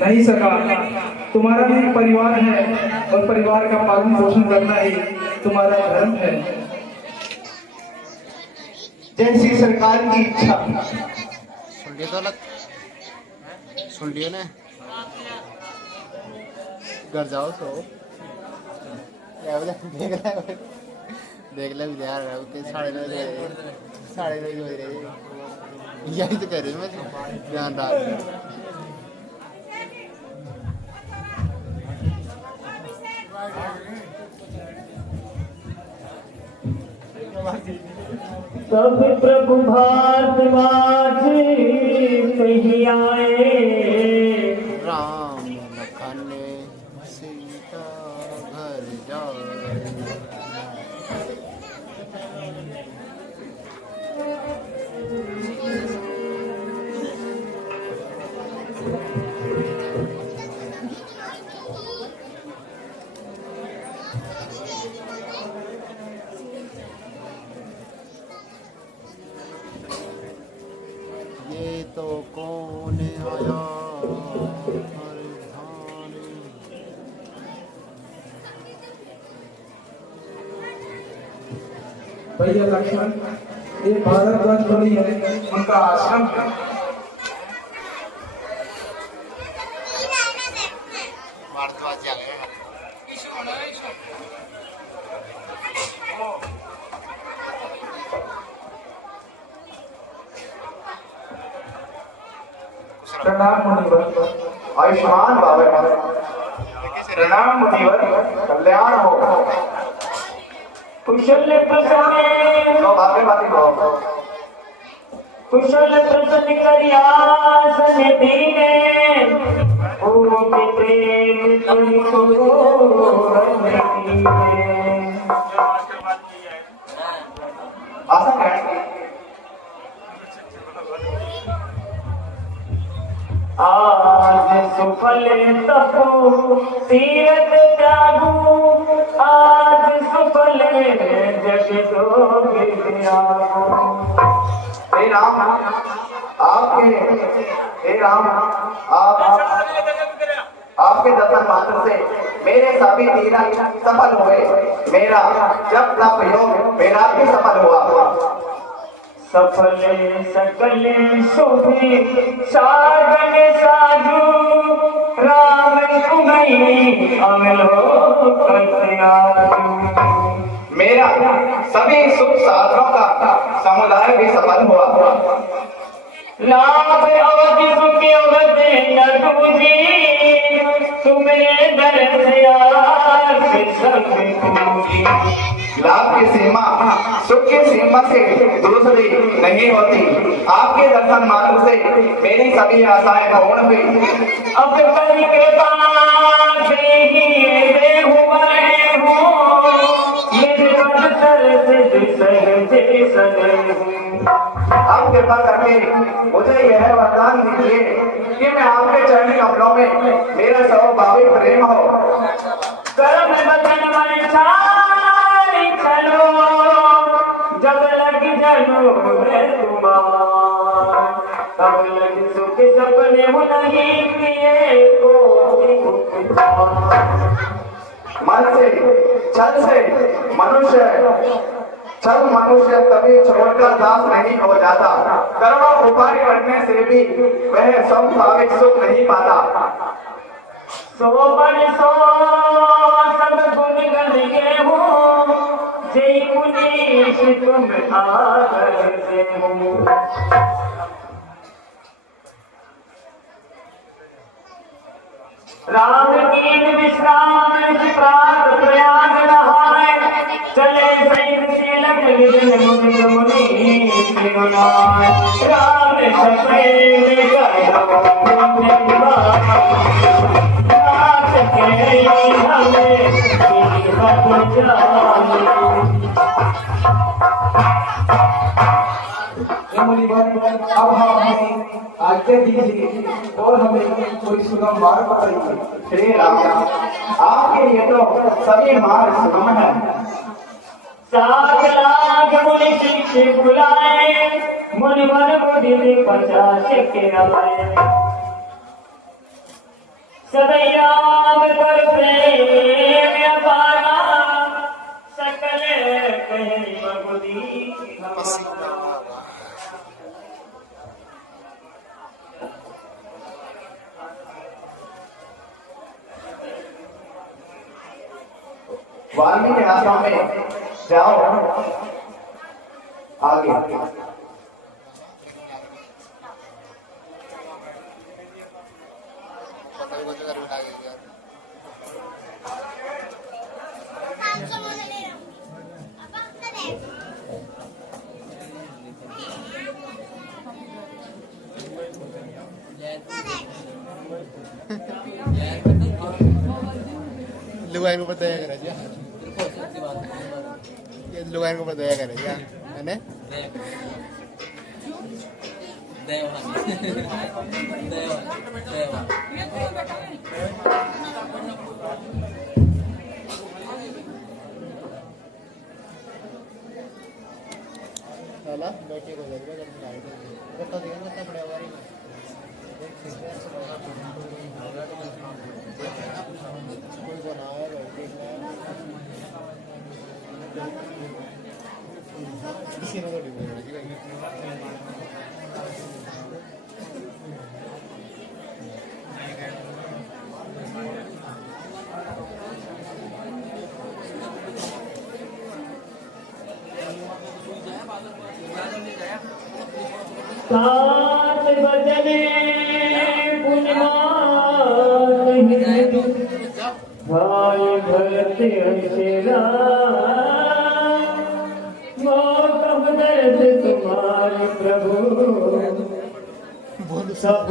नहीं सका। तुम्हारा भी परिवार है और परिवार का पालन पोषण करना ही तुम्हारा धर्म है। जैसी सरकार की इच्छा। सुन लियो ना, घर जाओ सो देख ले विद्यार साढ़े 9 हो रहे, यही तो कह रही हूँ मैं, ध्यान रख। सब प्रभु भारद्वाज कहीं आए, राम लखन सीता घर जाए। ये तो कौन आया भैया लक्ष्मण, ये भारद्वाज बड़ी है, उनका आश्रम है। भारद्वाज आ गया। प्रणाम मुनिवर। आयुष्मान बाबा। प्रणाम मुनिवर, कल्याण हो। कुशल प्रसन्न कुशल प्रसन्न करियासन दीने, पूत प्रेम तुमको आशा है आज सुफल तपो तीरथ त्यागू, आज सुफल जग जोग त्यागू। हे राम, आपके दर्शन मात्र से मेरे सभी तीरथ सफल हुए। मेरा जब तप योग मेरा भी सफल हुआ। सफल सकल शोभे साधन साधु, राम तुम्हें अवलोक मेरा सभी सुख साधनों का समुदाय भी सफल हुआ। लाभ अवधि सुख अवधि न दूजी, तुम्हें लाभ की सीमा सुख की सीमा से दूसरी नहीं होती। आपके दर्शन मात्र से मेरी सभी आशाएं पूर्ण हुई। अब करके बात आप कृपा करके मुझे यह वरदान दीजिए कि मैं आपके चरण कमलों में मेरा स्वभाविक प्रेम हो। कर्म बदन मन छाई चलो, जब लग जनो में तुम्हार, तब लग सुख सपने हो नहीं किए को। मन से छल से मनुष्य कभी छोड़कर दास नहीं हो जाता। करोड़ों उपाय करने से भी वह स्वाभाविक सुख नहीं पाता। सो सब गुण गण के हो, जय पुनीश तुम आकर से हो। राम की विश्राम प्रात प्रयाग नहाय, चले सैन शीलक मुनि मुनि त्रिगुणाय। राम सप्रेम अब हमें आज्ञा दीजिए और हमें कोई सुगम मार्ग बताइए। श्री राम, आपके लिए तो सभी मार्ग सुगम है। 7 लाख मुनि शिक्षक बुलाए, मुनि मन बुद्धि 50 के आए। सदैराम कर प्रेम अपारा सकल कहीं मगुदी वाल्मीकि आश्रम में जाओ आगे lugahan ko बताया करा जी ये lugahan को बताया करा जी है ना साला बैठे को लगेगा जब लाइट है तो देखो कितना बड़ा वाली कोई बनाया बैठे किसी ने तो डिबे सात बजने भाई भरते अंशेरा मौतम दर्द तुम्हारे प्रभु सब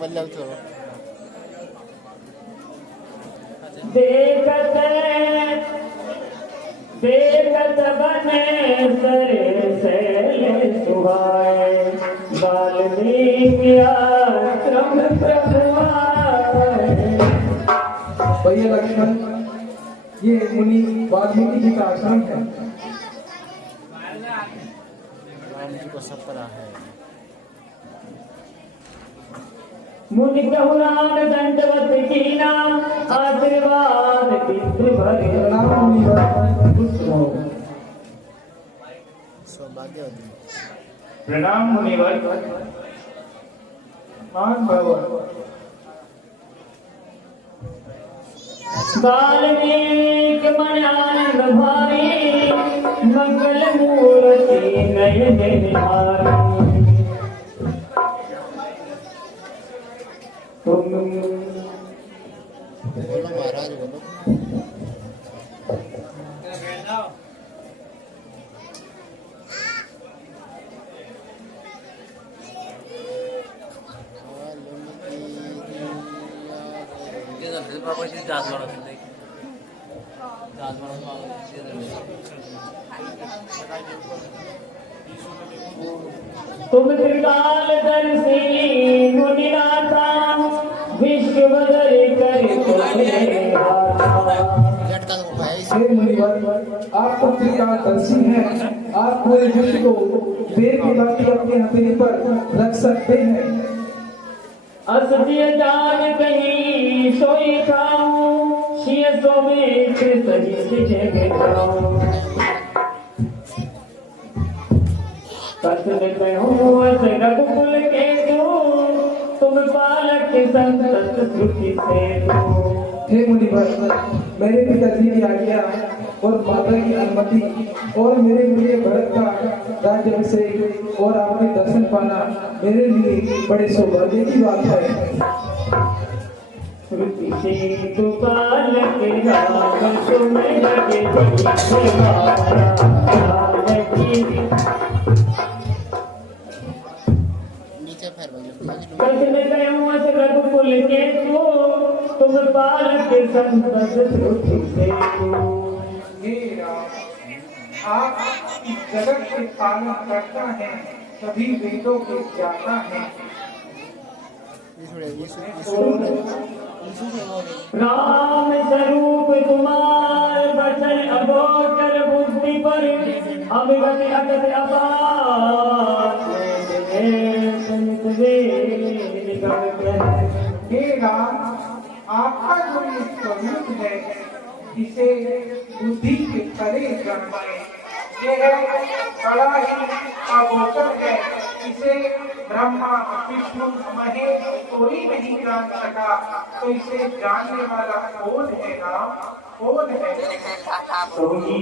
मतलब छोड़ो देखत बने सरे सैल सुहाए वाल्मीकि आश्रम प्रभुआए। भैया लक्ष्मण ये मुनि वाल्मीकि जी का आश्रम है। राम जी को सब पता है। मुनि कहूरान दंडवत कीना आशीर्वाद बिंदु भरे सौभाग्यवती प्रणाम मुनिवर। मान भगवान वाल्मीकि मन आनंद भारी मंगल मूर्ति नयन निहारी। बोलो महाराज बोलो। तुम त्रिकाल दर्शी मुनिनाथा विश्व बदल कर आप तो त्रिकालदर्शी हैं। आप पूरे विश्व को वेद की बाती अपने हथेली पर रख सकते हैं। असदिय जान कहीं सोई खाऊं शिय सोमेश सहित जग खाऊं। कथन कहूँ अस रघुकुल के तुम पालक संतत श्रुति से दो। हे मुनिवर, मेरे पिताजी की आज्ञा और माता की अनुमति और मेरे लिए भरत का राज्याभिषेक और आपके दर्शन पाना मेरे लिए बड़े सौभाग्य की बात है। श्रुति से तू पालक राम तुम लगे नीचे पैर बजे कथन कहूँ अस रघुकुल के तुम पालक संतत श्रुति से दो। आप इस जगत के पालन करता है, सभी वेदों के ज्ञाता है। राम स्वरूप तुम्हार बचन अगोचर बुद्धि पर अविगत अगत अपार हे राम, आपका जो ये स्वरूप है इसे बुद्धि के परे जान पाए, ये है बड़ा ही अगोचर है, इसे ब्रह्मा विष्णु महेश कोई नहीं जान सका, तो इसे जानने वाला कौन है राम, कौन है? कोई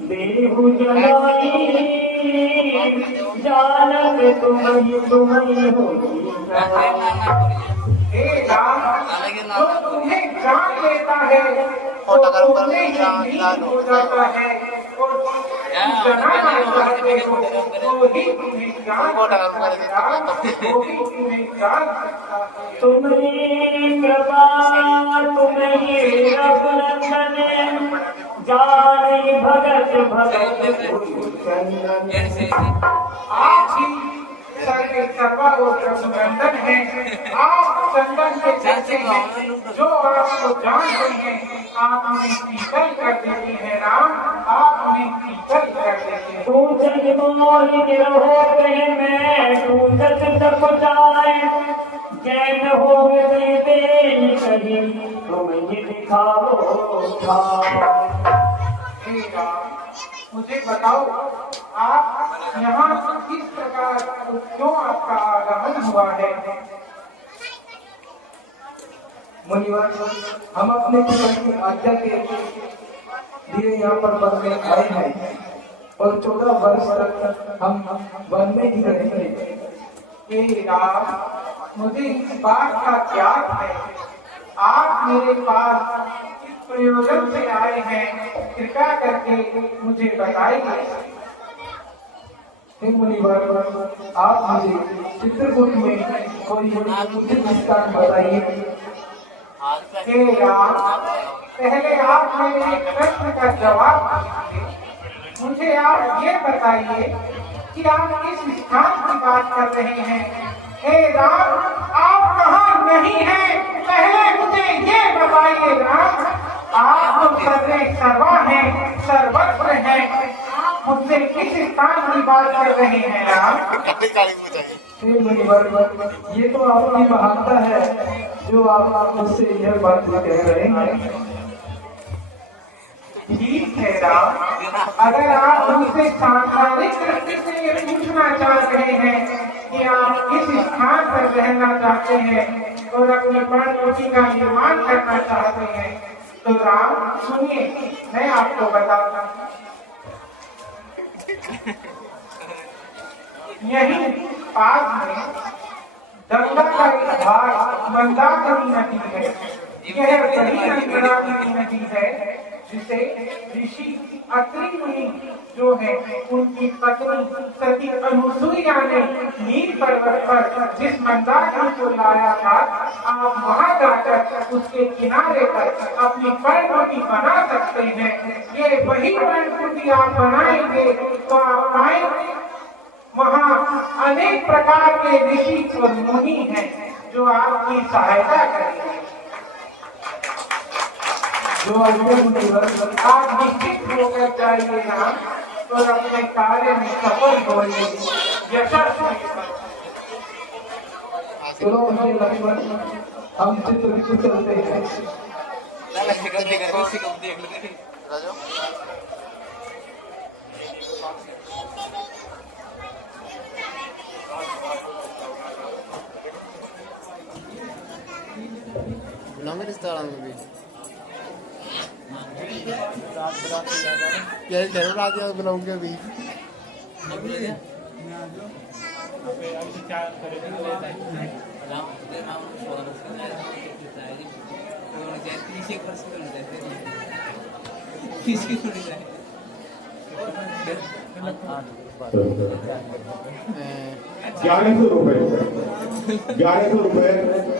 देहु जलाई जानत तुम्हें हो हे राम, जो तुम्हें जान लेता है तो तुम्हें ही लीन हो जाता है, और जानना चाहते हो तो ही तुम्हें जान सकता है राम, वो ही तुम्हें जान सकता है। तुम्हें कृपा तुम्हें रघुनंदन जान भगत भगत आप ही सर्वे सर्वा और रघुनंदन है, आप चंदन के जैसे हैं, जो आपको जानते हैं आप उन्हें शीतल कर देते हैं राम, आप उन्हें शीतल कर देते हैं। तू जगमोहित रहो कहे मैं तू जग तक जाए जैन हो गए तेरी कहीं तुम ही दिखाओ था। हे राम, मुझे बताओ आप यहाँ किस प्रकार क्यों आपका आगमन हुआ है? मुनिवर, हम अपने पिता की आज्ञा के लिए यहाँ पर वन में आए हैं और 14 वर्ष तक हम वन में ही रहेंगे। हे राम, मुझे इस बात का ज्ञात है, आप मेरे पास किस प्रयोजन से आए हैं, कृपया करके मुझे बताइए। हे मुनिवर, आप मुझे चित्रकूट में कोई उचित स्थान बताइए। हे राम, पहले आप मेरे एक प्रश्न का जवाब दीजिए। मुझे आप ये बताइए कि आप किस स्थान की बात कर रहे हैं? हे राम, आप कहाँ नहीं हैं, पहले मुझे ये बताइए राम। आप तो सर्वे सर्वा हैं, सर्वत्र हैं, मुझसे किस स्थान की बात कर रहे हैं राम? हे मुनिवर, ये तो आपकी महानता है जो आप मुझसे यह बात कह रहे हैं। ठीक है राम, अगर आप मुझसे सांसारिक दृष्टि से ये पूछना चाह रहे हैं कि आप किस स्थान पर रहना चाहते हैं और अपनी प्राणकोटि का निर्माण करना चाहते हैं, तो राम सुनिए, मैं आपको बताता हूँ। यही पास में गंगा का एक भाग मंदाकिनी नदी है। यह बड़ी मंदाकिनी नदी है जिसे ऋषि अत्रि मुनि जो है उनकी पत्नी सती अनुसुईया ने नील पर्वत पर जिस मंदाकिनी को लाया था, आप वहां जाकर उसके किनारे पर अपनी पर्णकुटी बना सकते हैं। ये वही पर्णकुटी आप बनाएंगे तो आप पाएंगे वहाँ अनेक प्रकार के ऋषि और मुनि हैं जो आपकी सहायता करेंगे। जो आप निश्चित होकर जाइए राम और अपने कार्य में सफल होंगे। चलो मुझे लक्ष्मण, हम चित्रकूट चलते हैं। बुलाऊंगे रिश्तेदारों को भी, क्या जरूर आ जाओ, बुलाऊंगे अभी। ₹1100 ₹1100